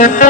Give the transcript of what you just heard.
Thank you.